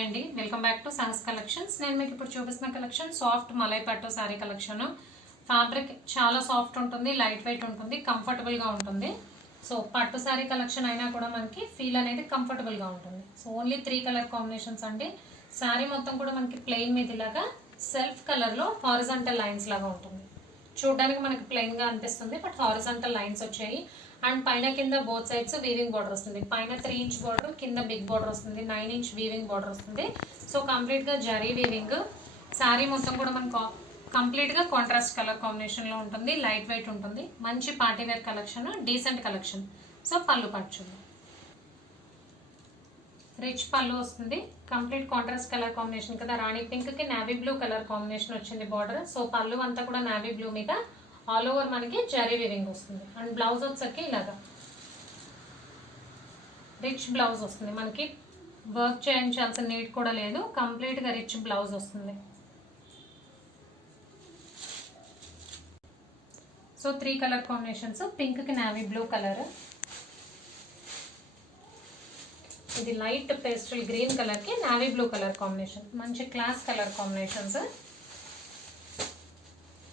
Hi అండి, welcome back to Sahas collections. నేను మీకు ఇప్పుడు చూపిస్తున్న కలెక్షన్ సాఫ్ట్ మలై పట్టు సారీ కలెక్షన్. ఫ్యాబ్రిక్ చాలా సాఫ్ట్ ఉంటుంది, లైట్ వెయిట్ ఉంటుంది, కంఫర్టబుల్గా ఉంటుంది. సో పట్టు సారీ కలెక్షన్ అయినా కూడా మనకి ఫీల్ అనేది కంఫర్టబుల్గా ఉంటుంది. సో ఓన్లీ 3 కలర్ కాంబినేషన్స్ అండి. శారీ మొత్తం కూడా మనకి ప్లెయిన్ మీద ఇలాగా సెల్ఫ్ కలర్లో హారిజాంటల్ లైన్స్ లాగా ఉంటుంది. చూడడానికి మనకి ప్లెయిన్గా అనిపిస్తుంది, బట్ హారిజాంటల్ లైన్స్ వచ్చాయి. అండ్ పైన కింద బోత్ సైడ్స్ వీవింగ్ బార్డర్ వస్తుంది. పైన 3 ఇంచ్ బార్డర్, కింద బిగ్ బార్డర్ వస్తుంది. 9 ఇంచ్ వీవింగ్ బార్డర్ వస్తుంది. సో కంప్లీట్గా జరీ వీవింగ్. శారీ మొత్తం కూడా మనకు కంప్లీట్గా కాంట్రాస్ట్ కలర్ కాంబినేషన్లో ఉంటుంది. లైట్ వెయిట్ ఉంటుంది. మంచి party wear collection, decent collection. So పళ్ళు పట్టుకుంది, రిచ్ పళ్ళు వస్తుంది. కంప్లీట్ కాంట్రాస్ట్ కలర్ కాంబినేషన్ కదా, రాణి పింక్ కి నావీ బ్లూ కలర్ కాంబినేషన్ వచ్చింది బార్డర్. సో పళ్ళు అంతా కూడా నావీ బ్లూ మీద ఆల్ ఓవర్ మనకి జరీ వీవింగ్ వస్తుంది. అండ్ బ్లౌజ్ వచ్చేసరికి ఇలాగా రిచ్ బ్లౌజ్ వస్తుంది. మనకి వర్క్ చేయించాల్సిన నీడ్ కూడా లేదు, కంప్లీట్గా రిచ్ బ్లౌజ్ వస్తుంది. So 3 colour combinations. పింక్కి నావీ బ్లూ కలర్, ఇది లైట్ పేస్టల్ గ్రీన్ కలర్కి నావీ బ్లూ కలర్ కాంబినేషన్. మంచి class colour combinations.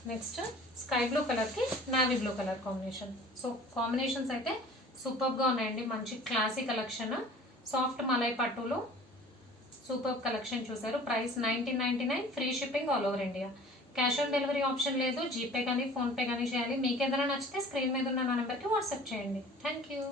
Next sky blue కలర్కి navy blue colour combination. So combinations అయితే సూపర్గా ఉన్నాయండి. మంచి క్లాసీ కలెక్షన్. సాఫ్ట్ మలై పట్టులో సూపర్ కలెక్షన్ చూసారు. Price 1999, free shipping all over India. Cash on delivery option లేదు. జీపే కానీ ఫోన్పే కానీ చేయాలి. మీకు ఏదైనా నచ్చితే స్క్రీన్ మీద ఉన్న నా నెంబర్కి వాట్సాప్ చేయండి. Thank you.